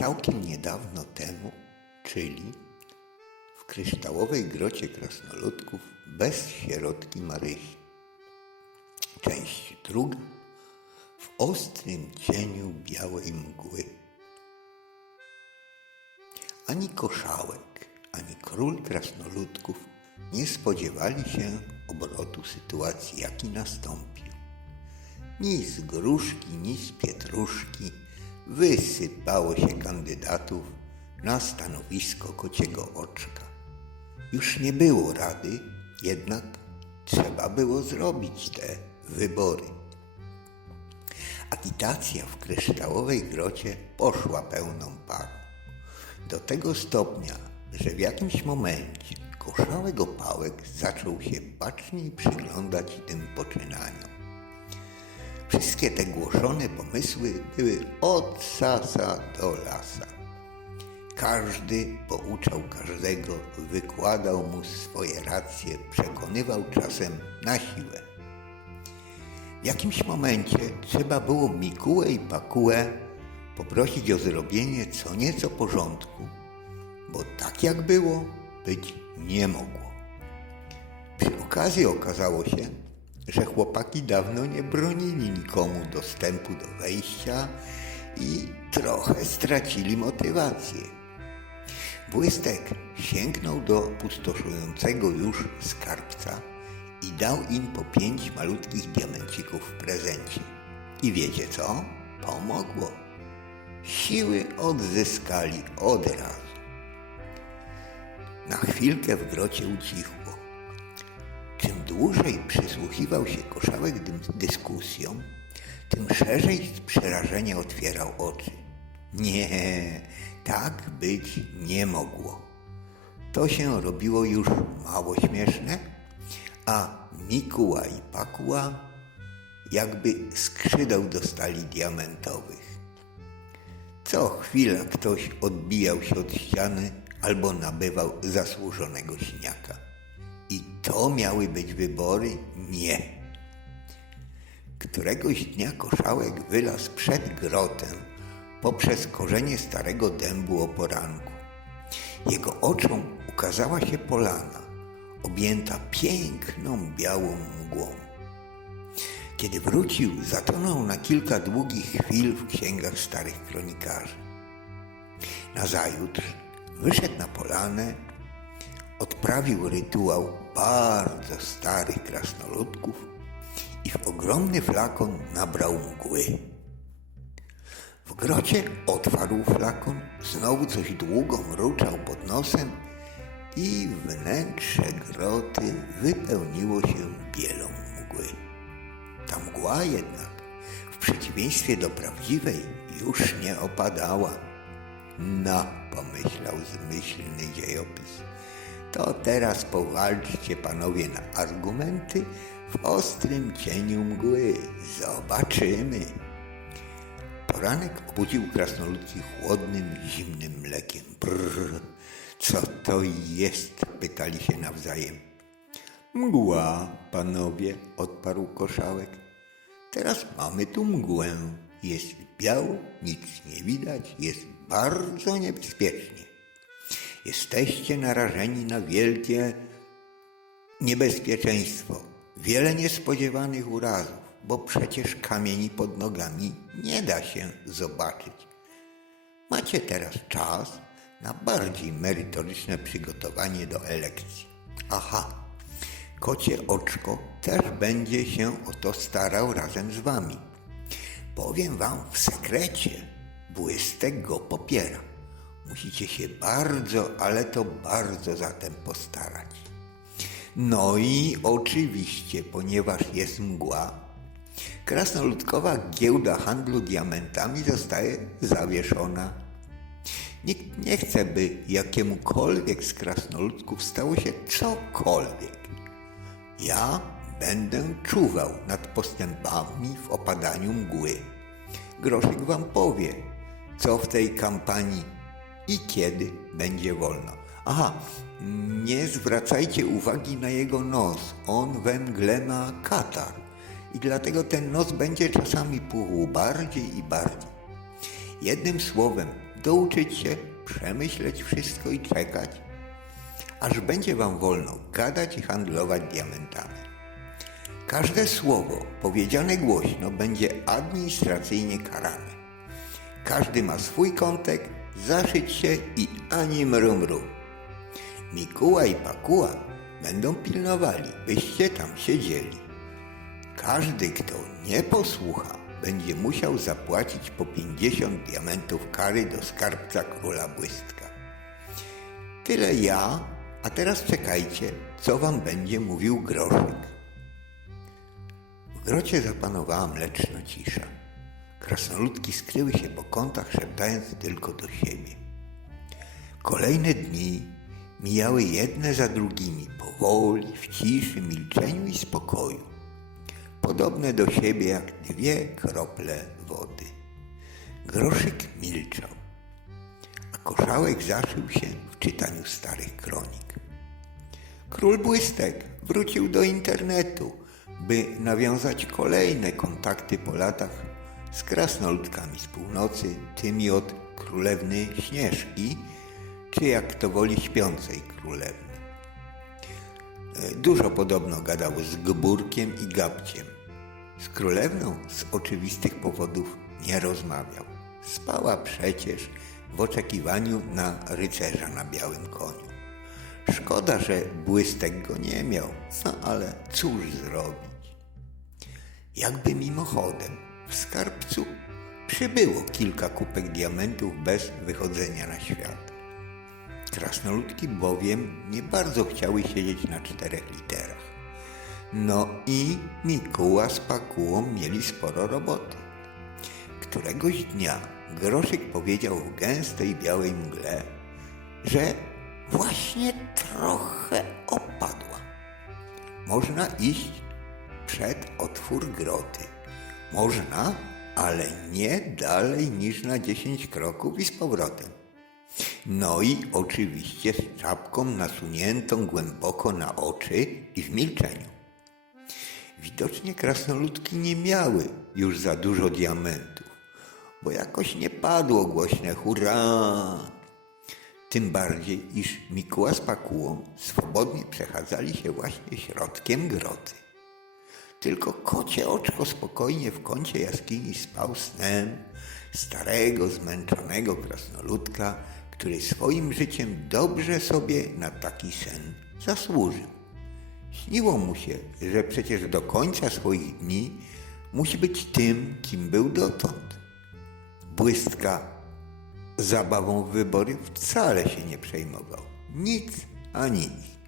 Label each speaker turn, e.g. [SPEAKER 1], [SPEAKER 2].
[SPEAKER 1] całkiem niedawno temu, czyli w kryształowej grocie krasnoludków bez sierotki Marysi. Część druga w ostrym cieniu białej mgły. Ani koszałek, ani król krasnoludków nie spodziewali się obrotu sytuacji, jaki nastąpił. Ni z gruszki, ni z pietruszki wysypało się kandydatów na stanowisko kociego oczka. Już nie było rady, jednak trzeba było zrobić te wybory. Agitacja w kryształowej grocie poszła pełną parą. Do tego stopnia, że w jakimś momencie koszałek opałek zaczął się baczniej przyglądać tym poczynaniom. Wszystkie te głoszone pomysły były od sasa do lasa. Każdy pouczał każdego, wykładał mu swoje racje, przekonywał czasem na siłę. W jakimś momencie trzeba było Mikułę i Pakułę poprosić o zrobienie co nieco porządku, bo tak jak było, być nie mogło. Przy okazji okazało się, że chłopaki dawno nie bronili nikomu dostępu do wejścia i trochę stracili motywację. Błystek sięgnął do pustoszującego już skarbca i dał im po pięć malutkich diamencików w prezencie. I wiecie co? Pomogło. Siły odzyskali od razu. Na chwilkę w grocie ucichło. Dłużej przysłuchiwał się koszałek dyskusjom, tym szerzej z przerażenia otwierał oczy. Nie, tak być nie mogło. To się robiło już mało śmieszne, a Mikuła i Pakuła jakby skrzydeł dostali diamentowych. Co chwila ktoś odbijał się od ściany albo nabywał zasłużonego śniaka. I to miały być wybory? Nie. Któregoś dnia koszałek wylazł przed grotem poprzez korzenie starego dębu o poranku. Jego oczom ukazała się polana, objęta piękną białą mgłą. Kiedy wrócił, zatonął na kilka długich chwil w księgach starych kronikarzy. Nazajutrz wyszedł na polanę, odprawił rytuał bardzo starych krasnoludków i w ogromny flakon nabrał mgły. W grocie otwarł flakon, znowu coś długo mruczał pod nosem i wnętrze groty wypełniło się bielą mgły. Ta mgła jednak, w przeciwieństwie do prawdziwej, już nie opadała. No, pomyślał zmyślny dziejopis. To teraz powalczcie panowie na argumenty w ostrym cieniu mgły. Zobaczymy. Poranek obudził krasnoludki chłodnym, zimnym mlekiem. Brrr, co to jest? pytali się nawzajem. Mgła, panowie, odparł koszałek. Teraz mamy tu mgłę. Jest biało, nic nie widać, jest bardzo niebezpiecznie. Jesteście narażeni na wielkie niebezpieczeństwo, wiele niespodziewanych urazów, bo przecież kamieni pod nogami nie da się zobaczyć. Macie teraz czas na bardziej merytoryczne przygotowanie do elekcji. Aha, kocie oczko też będzie się o to starał razem z wami. Powiem wam w sekrecie, błystek go popiera. Musicie się bardzo, ale to bardzo zatem postarać. No i oczywiście, ponieważ jest mgła, krasnoludkowa giełda handlu diamentami zostaje zawieszona. Nikt nie chce, by jakiemukolwiek z krasnoludków stało się cokolwiek. Ja będę czuwał nad postępami w opadaniu mgły. Groszyk wam powie, co w tej kampanii i kiedy będzie wolno. Aha, nie zwracajcie uwagi na jego nos. On we mgle ma katar. I dlatego ten nos będzie czasami puchł bardziej i bardziej. Jednym słowem, douczyć się, przemyśleć wszystko i czekać, aż będzie wam wolno gadać i handlować diamentami. Każde słowo powiedziane głośno będzie administracyjnie karane. Każdy ma swój kątek, zaszyć się i ani mru mru. Mikuła i Pakuła będą pilnowali, byście tam siedzieli. Każdy, kto nie posłucha, będzie musiał zapłacić po 50 diamentów kary do skarbca króla błystka. Tyle ja, a teraz czekajcie, co wam będzie mówił groszyk. W grocie zapanowała mleczna cisza. Krasnoludki skryły się po kątach, szeptając tylko do siebie. Kolejne dni mijały jedne za drugimi, powoli, w ciszy, milczeniu i spokoju. Podobne do siebie jak dwie krople wody. Groszyk milczał, a koszałek zaszył się w czytaniu starych kronik. Król Błystek wrócił do internetu, by nawiązać kolejne kontakty po latach z krasnoludkami z północy, tymi od królewny Śnieżki, czy jak to woli śpiącej królewny. E, Dużo podobno gadał z Gburkiem i Gabciem. Z królewną z oczywistych powodów nie rozmawiał. Spała przecież w oczekiwaniu na rycerza na białym koniu. Szkoda, że błystek go nie miał, no ale cóż zrobić. Jakby mimochodem w skarbcu przybyło kilka kupek diamentów bez wychodzenia na świat. Krasnoludki bowiem nie bardzo chciały siedzieć na czterech literach. No i Mikuła z Pakułą mieli sporo roboty. Któregoś dnia Groszyk powiedział w gęstej białej mgle, że właśnie trochę opadła. Można iść przed otwór groty. Można, ale nie dalej niż na 10 kroków i z powrotem. No i oczywiście z czapką nasuniętą głęboko na oczy i w milczeniu. Widocznie krasnoludki nie miały już za dużo diamentów, bo jakoś nie padło głośne hurra. Tym bardziej, iż Mikuła z Pakułą swobodnie przechadzali się właśnie środkiem groty. Tylko kocie oczko spokojnie w kącie jaskini spał snem starego, zmęczonego krasnoludka, który swoim życiem dobrze sobie na taki sen zasłużył. Śniło mu się, że przecież do końca swoich dni musi być tym, kim był dotąd. Błystka zabawą w wybory wcale się nie przejmował. Nic a nic.